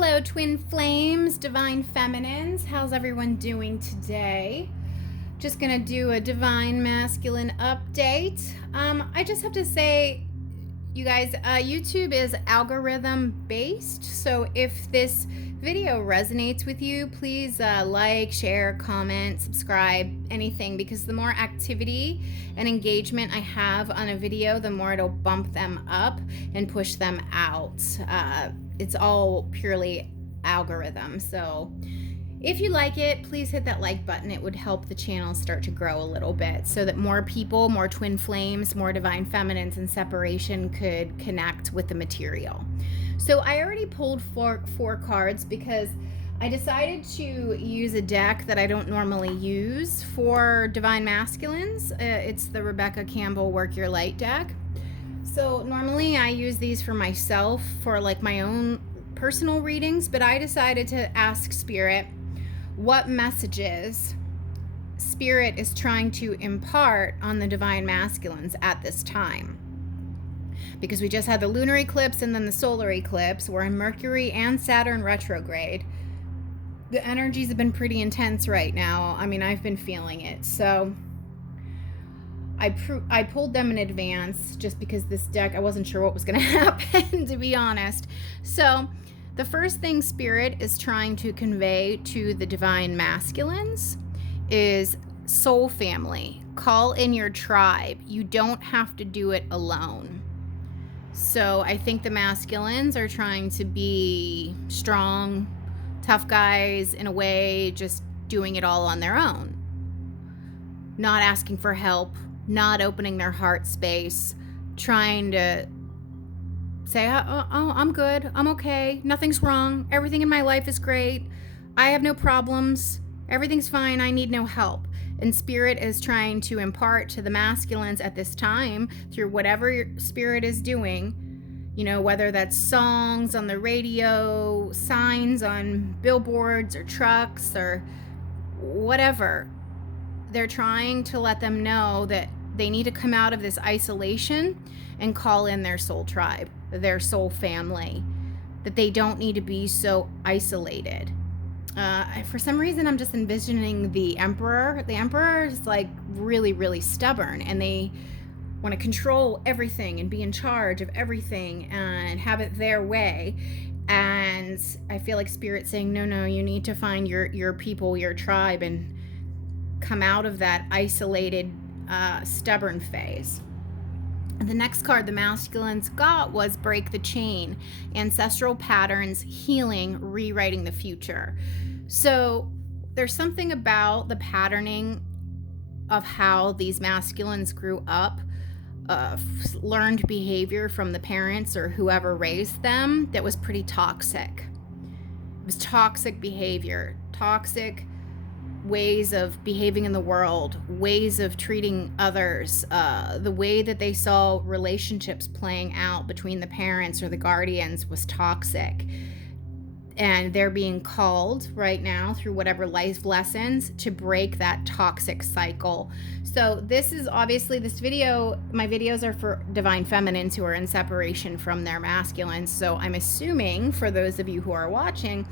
Hello, twin flames, divine feminines. How's everyone doing today? Just gonna do a divine masculine update. I just have to say, you guys, YouTube is algorithm based, so if this video resonates with you, please like, share, comment, subscribe, anything, because the more activity and engagement I have on a video, the more it'll bump them up and push them out. It's all purely algorithm. So if you like it, please hit that like button. It would help the channel start to grow a little bit so that more people, more twin flames, more divine feminines and separation could connect with the material. So I already pulled four cards because I decided to use a deck that I don't normally use for divine masculines. It's the Rebecca Campbell Work Your Light deck. So normally I use these for myself for like my own personal readings, but I decided to ask Spirit what messages Spirit is trying to impart on the divine masculines at this time. Because we just had the lunar eclipse and then the solar eclipse. We're in Mercury and Saturn retrograde. The energies have been pretty intense right now. I mean, I've been feeling it. So I pulled them in advance just because this deck, I wasn't sure what was going to happen, to be honest. So the first thing Spirit is trying to convey to the divine masculines is soul family. Call in your tribe. You don't have to do it alone. So I think the masculines are trying to be strong, tough guys in a way, just doing it all on their own. Not asking for help, not opening their heart space, trying to say, oh, I'm good, I'm okay, nothing's wrong, everything in my life is great, I have no problems, everything's fine, I need no help. And Spirit is trying to impart to the masculines at this time, through whatever your Spirit is doing, you know, whether that's songs on the radio, signs on billboards or trucks or whatever, they're trying to let them know that they need to come out of this isolation and call in their soul tribe, their soul family, that they don't need to be so isolated. For some reason, I'm just envisioning the emperor. The emperor is like really, really stubborn, and they want to control everything and be in charge of everything and have it their way. And I feel like Spirit saying, no, you need to find your people, your tribe, and come out of that isolated, stubborn phase. The next card the masculines got was Break the Chain, ancestral patterns, healing, rewriting the future. So there's something about the patterning of how these masculines grew up, learned behavior from the parents or whoever raised them that was pretty toxic. It was toxic behavior, toxic ways of behaving in the world, ways of treating others, the way that they saw relationships playing out between the parents or the guardians was toxic. And they're being called right now through whatever life lessons to break that toxic cycle. So this is obviously my videos are for divine feminines who are in separation from their masculines. So I'm assuming for those of you who are watching,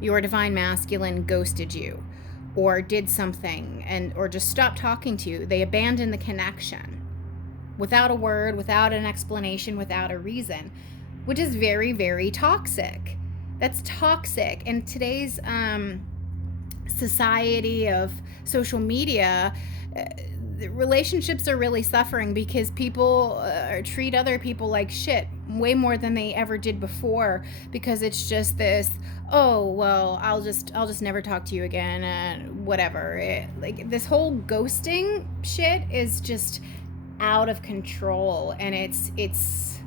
your divine masculine ghosted you, or did something, or just stopped talking to you. They abandoned the connection without a word, without an explanation, without a reason, which is very, very toxic. That's toxic. And today's society of social media, relationships are really suffering because people treat other people like shit way more than they ever did before, because it's just this, oh well, I'll just never talk to you again, and whatever. Like this whole ghosting shit is just out of control, and it's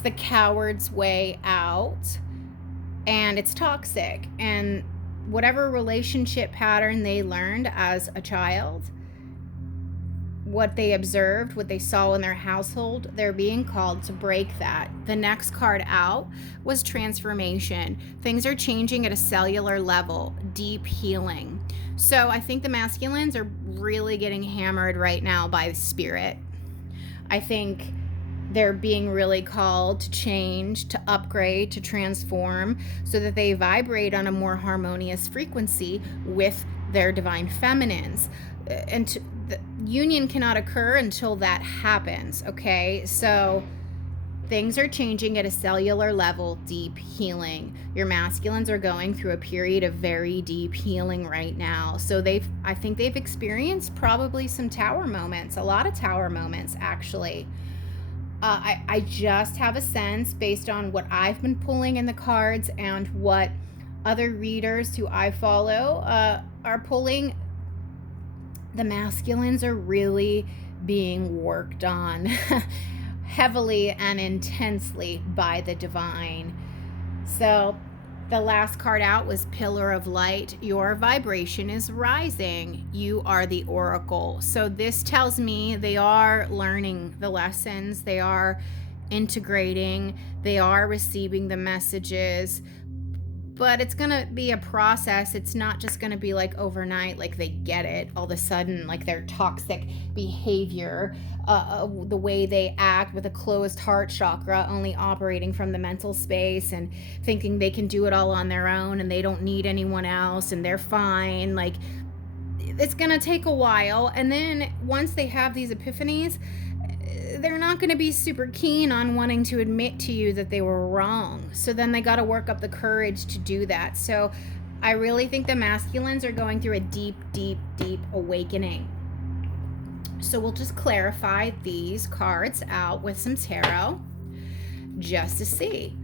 the coward's way out, and it's toxic. And whatever relationship pattern they learned as a child, what they observed, what they saw in their household, they're being called to break that. The next card out was transformation. Things are changing at a cellular level, deep healing. So I think the masculines are really getting hammered right now by Spirit. I think they're being really called to change, to upgrade, to transform, so that they vibrate on a more harmonious frequency with their divine feminines. And the union cannot occur until that happens, okay? So things are changing at a cellular level, deep healing. Your masculines are going through a period of very deep healing right now. So I think they've experienced probably some tower moments, a lot of tower moments, actually. I just have a sense, based on what I've been pulling in the cards and what other readers who I follow are pulling, the masculines are really being worked on heavily and intensely by the divine. So the last card out was Pillar of Light. Your vibration is rising. You are the oracle. So this tells me they are learning the lessons. They are integrating. They are receiving the messages. But it's going to be a process. It's not just going to be like overnight, like they get it all of a sudden, like their toxic behavior, the way they act with a closed heart chakra, only operating from the mental space and thinking they can do it all on their own and they don't need anyone else and they're fine. Like, it's going to take a while. And then once they have these epiphanies, they're not going to be super keen on wanting to admit to you that they were wrong. So then they got to work up the courage to do that. So I really think the masculines are going through a deep, deep, deep awakening. So we'll just clarify these cards out with some tarot just to see.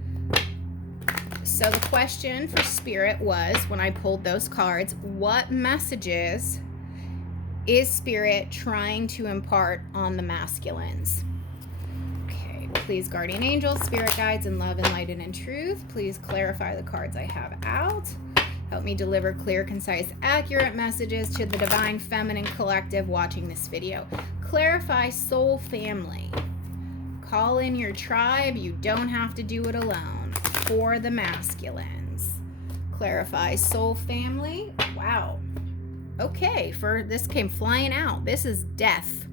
So the question for Spirit was, when I pulled those cards, what messages is Spirit trying to impart on the masculines? Okay, please, guardian angels, spirit guides, and love, and light, and truth, please clarify the cards I have out. Help me deliver clear, concise, accurate messages to the divine feminine collective watching this video. Clarify soul family. Call in your tribe. You don't have to do it alone. For the masculines. Clarify soul family. Wow. Okay, for this came flying out. This is death.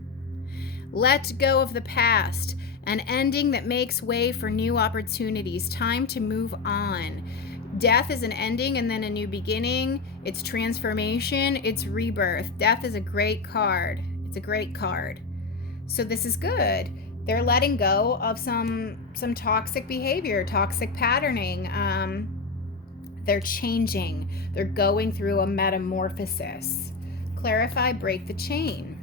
Let go of the past. An ending that makes way for new opportunities. Time to move on. Death is an ending and then a new beginning. It's transformation. It's rebirth. Death is a great card. It's a great card. So this is good. They're letting go of some toxic behavior, toxic patterning. They're changing. They're going through a metamorphosis. Clarify, break the chain.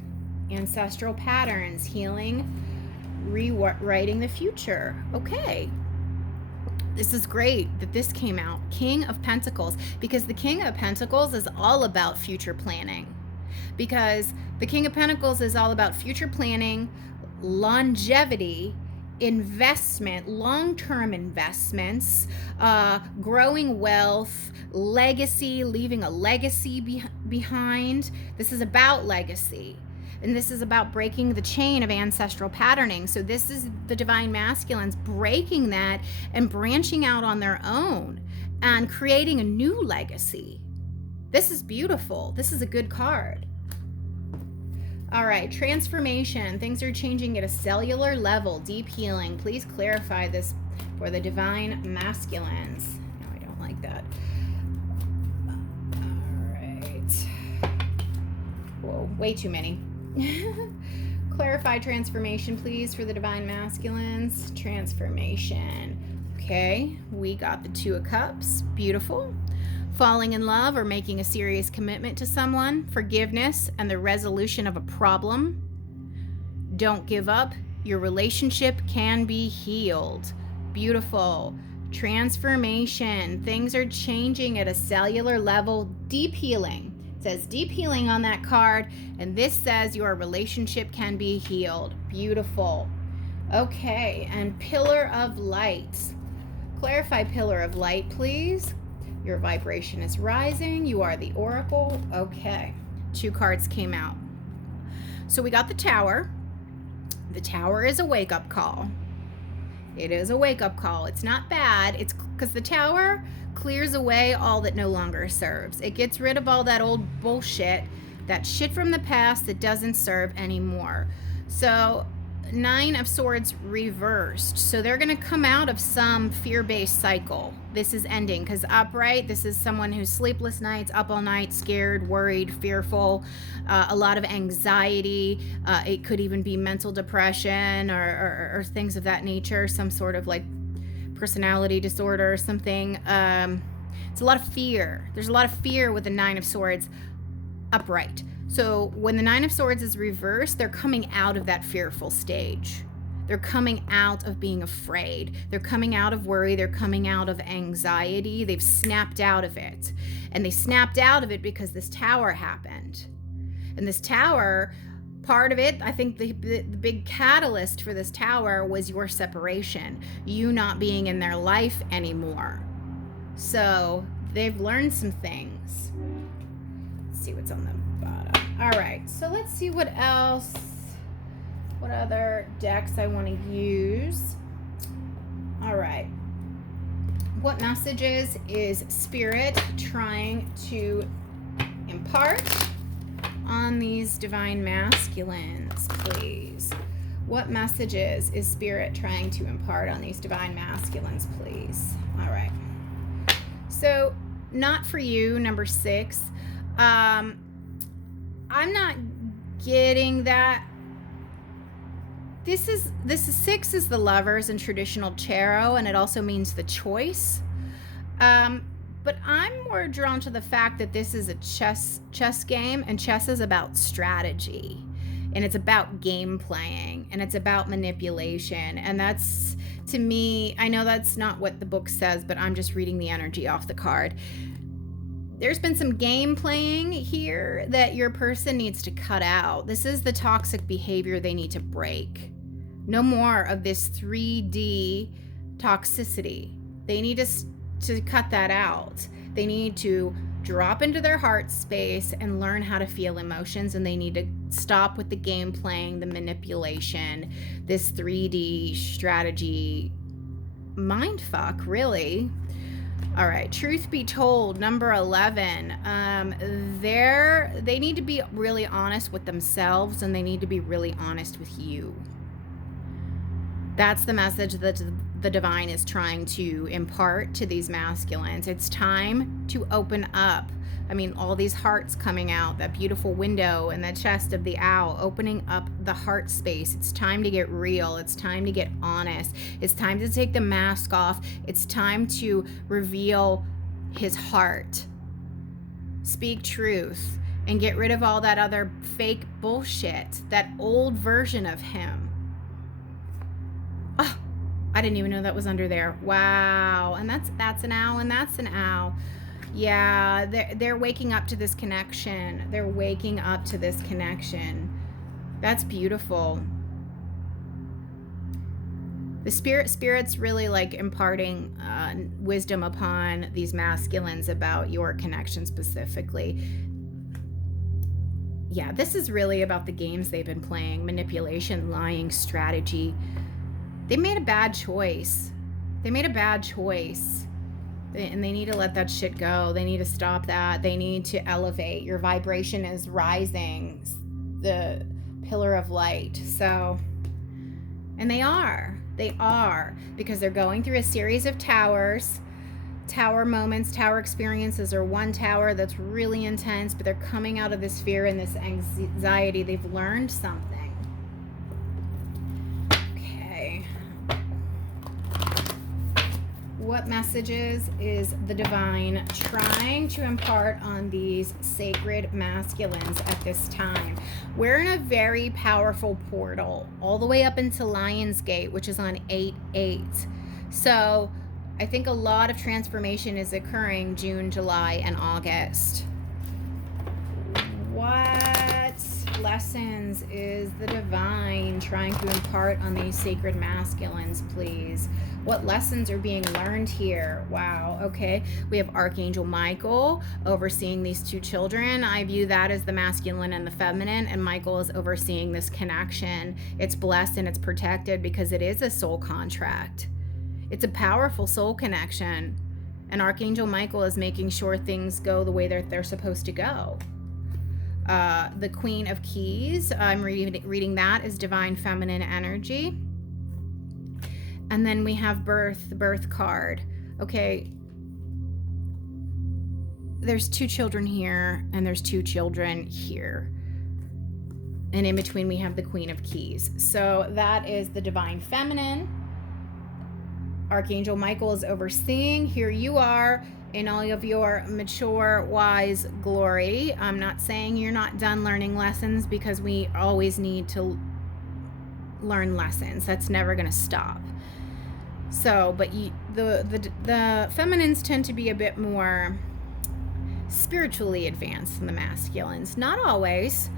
Ancestral patterns, healing, rewriting the future. Okay. This is great that this came out. King of Pentacles, because the King of Pentacles is all about future planning. Because the King of Pentacles is all about future planning, longevity, investment, long-term investments, growing wealth, legacy, leaving a legacy behind. This is about legacy. And this is about breaking the chain of ancestral patterning. So this is the divine masculines breaking that and branching out on their own and creating a new legacy. This is beautiful. This is a good card. All right, transformation. Things are changing at a cellular level. Deep healing. Please clarify this for the divine masculines. No, I don't like that. All right. Whoa, way too many. Clarify transformation, please, for the divine masculines. Transformation. Okay, we got the Two of Cups. Beautiful. Falling in love or making a serious commitment to someone. Forgiveness and the resolution of a problem. Don't give up. Your relationship can be healed. Beautiful. Transformation. Things are changing at a cellular level. Deep healing. It says deep healing on that card, and this says your relationship can be healed. Beautiful. Okay, and Pillar of Light. Clarify Pillar of Light, please. Your vibration is rising. You are the oracle. Okay, 2 cards came out. So we got the Tower. The Tower is a wake-up call. It is a wake-up call. It's not bad. It's because the Tower clears away all that no longer serves. It gets rid of all that old bullshit, that shit from the past that doesn't serve anymore. So Nine of Swords reversed. So they're going to come out of some fear-based cycle. This is ending because upright, this is someone who's sleepless nights, up all night, scared, worried, fearful, a lot of anxiety. It could even be mental depression or things of that nature, some sort of like personality disorder or something. It's a lot of fear. There's a lot of fear with the Nine of Swords upright. So when the Nine of Swords is reversed, they're coming out of that fearful stage. They're coming out of being afraid. They're coming out of worry. They're coming out of anxiety. They've snapped out of it. And they snapped out of it because this tower happened. And this tower, part of it, I think the big catalyst for this tower was your separation, you not being in their life anymore. So they've learned some things. Let's see what's on the bottom. All right, so let's see what else, what other decks I want to use. All right. What messages is Spirit trying to impart on these divine masculines, please? What messages is Spirit trying to impart on these divine masculines, please? All right. So, not for you, number 6. I'm not getting that. This is 6 is the Lovers in traditional tarot, and it also means the choice. But I'm more drawn to the fact that this is a chess game, and chess is about strategy, and it's about game playing, and it's about manipulation. And that's, to me, I know that's not what the book says, but I'm just reading the energy off the card. There's been some game playing here that your person needs to cut out. This is the toxic behavior they need to break. No more of this 3D toxicity. They need to cut that out. They need to drop into their heart space and learn how to feel emotions, and they need to stop with the game playing, the manipulation, this 3D strategy mind fuck, really. All right, truth be told, number 11, they need to be really honest with themselves, and they need to be really honest with you. That's the message that the divine is trying to impart to these masculines. It's time to open up. I mean, all these hearts coming out, that beautiful window and the chest of the owl, opening up the heart space. It's time to get real. It's time to get honest. It's time to take the mask off. It's time to reveal his heart. Speak truth and get rid of all that other fake bullshit, that old version of him. Oh, I didn't even know that was under there. Wow. And that's an owl, and that's an owl. Yeah, they're waking up to this connection. They're waking up to this connection. That's beautiful. The spirit's really like imparting wisdom upon these masculines about your connection specifically. Yeah, this is really about the games they've been playing, manipulation, lying, strategy. They made a bad choice. They made a bad choice. And they need to let that shit go. They need to stop that. They need to elevate. Your vibration is rising, the pillar of light. So, and they are, because they're going through a series of towers, tower moments, tower experiences, or one tower that's really intense, but they're coming out of this fear and this anxiety. They've learned something. What messages is the divine trying to impart on these sacred masculines at this time? We're in a very powerful portal all the way up into Lionsgate, which is on 8/8. So I think a lot of transformation is occurring June, July, and August. What lessons is the divine trying to impart on these sacred masculines, please? What lessons are being learned here? Wow, okay. We have Archangel Michael overseeing these two children. I view that as the masculine and the feminine, and Michael is overseeing this connection. It's blessed and it's protected because it is a soul contract. It's a powerful soul connection, and Archangel Michael is making sure things go the way they're supposed to go. The Queen of Keys, I'm reading that as divine feminine energy. And then we have birth, the birth card. Okay, there's 2 children here, and there's 2 children here. And in between, we have the Queen of Keys. So that is the divine feminine. Archangel Michael is overseeing. Here you are in all of your mature, wise glory. I'm not saying you're not done learning lessons, because we always need to learn lessons. That's never going to stop. So, but the feminines tend to be a bit more spiritually advanced than the masculines. Not always,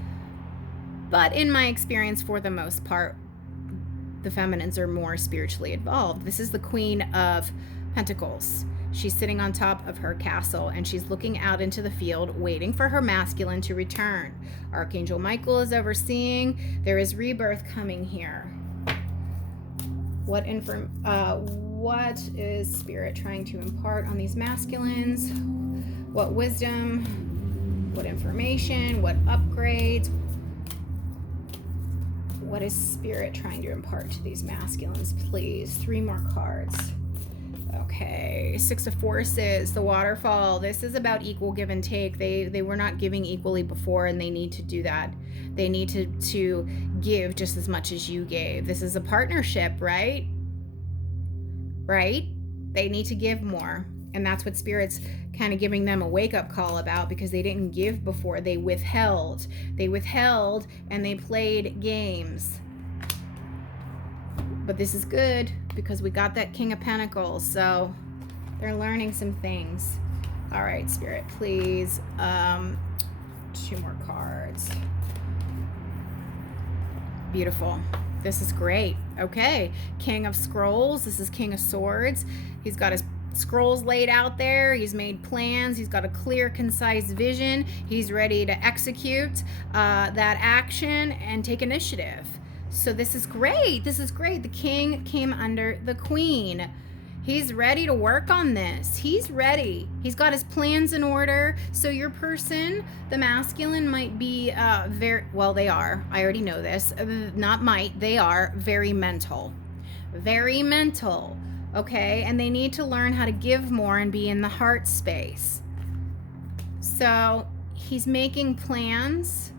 but in my experience, for the most part, the feminines are more spiritually involved. This is the Queen of Pentacles. She's sitting on top of her castle, and she's looking out into the field, waiting for her masculine to return. Archangel Michael is overseeing. There is rebirth coming here. What is Spirit trying to impart on these masculines? What wisdom? What information? What upgrades? What is Spirit trying to impart to these masculines, please? 3 more cards. Okay, 6 of Forces, the waterfall. This is about equal give and take. They were not giving equally before, and they need to do that. They need to give just as much as you gave. This is a partnership, right? Right? They need to give more. And that's what Spirit's kind of giving them a wake-up call about, because they didn't give before. They withheld. They withheld, and they played games. But this is good, because we got that King of Pentacles, so they're learning some things. All right, Spirit, please. 2 more cards. Beautiful. This is great. Okay, King of Scrolls. This is King of Swords. He's got his scrolls laid out there. He's made plans. He's got a clear, concise vision. He's ready to execute that action and take initiative. So this is great. This is great. The king came under the queen. He's ready to work on this. He's ready. He's got his plans in order. So your person, the masculine, might be they are. I already know this. Not might. They are very mental. Very mental. Okay? And they need to learn how to give more and be in the heart space. So he's making plans,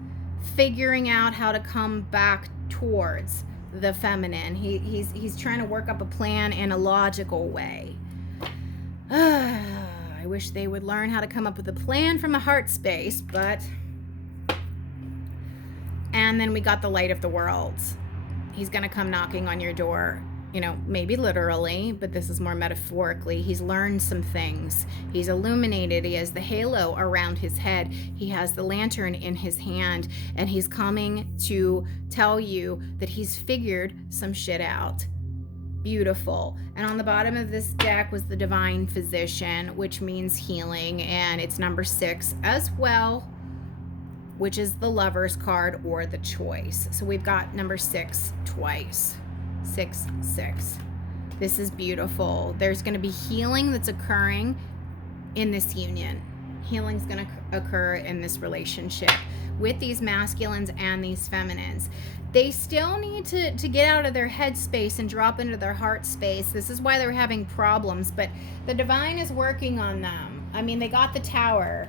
figuring out how to come back towards the feminine. He's trying to work up a plan in a logical way. I wish they would learn how to come up with a plan from a heart space, but... And then we got the light of the world. He's going to come knocking on your door. You know, maybe literally, but this is more metaphorically. He's learned some things. He's illuminated. He has the halo around his head. He has the lantern in his hand, and he's coming to tell you that he's figured some shit out. Beautiful. And on the bottom of this deck was the Divine Physician, which means healing, and it's number 6 as well, which is the Lover's card or the choice. So we've got number 6 twice. 6, 6. This is beautiful. There's going to be healing that's occurring in this union. Healing's going to occur in this relationship with these masculines and these feminines. They still need to get out of their head space and drop into their heart space. This is why they're having problems, but the divine is working on them. I mean, they got the Tower,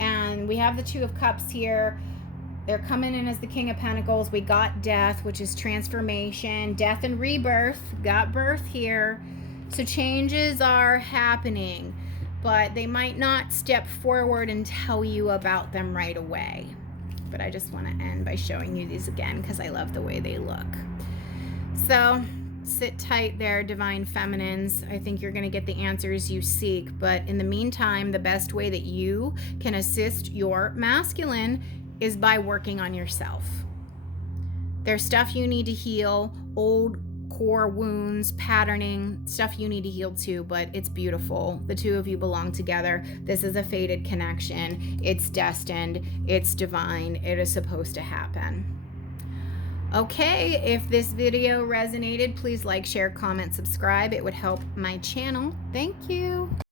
and we have the 2 of Cups here. They're coming in as the King of Pentacles. We got Death, which is transformation. Death and rebirth. Got birth here. So changes are happening, but they might not step forward and tell you about them right away. But I just want to end by showing you these again because I love the way they look. So sit tight there, Divine Feminines. I think you're going to get the answers you seek. But in the meantime, the best way that you can assist your masculine is by working on yourself. There's stuff you need to heal, old core wounds, patterning, stuff you need to heal too, but it's beautiful. The 2 of you belong together. This is a fated connection. It's destined. It's divine. It is supposed to happen. Okay, if this video resonated, please like, share, comment, subscribe. It would help my channel. Thank you.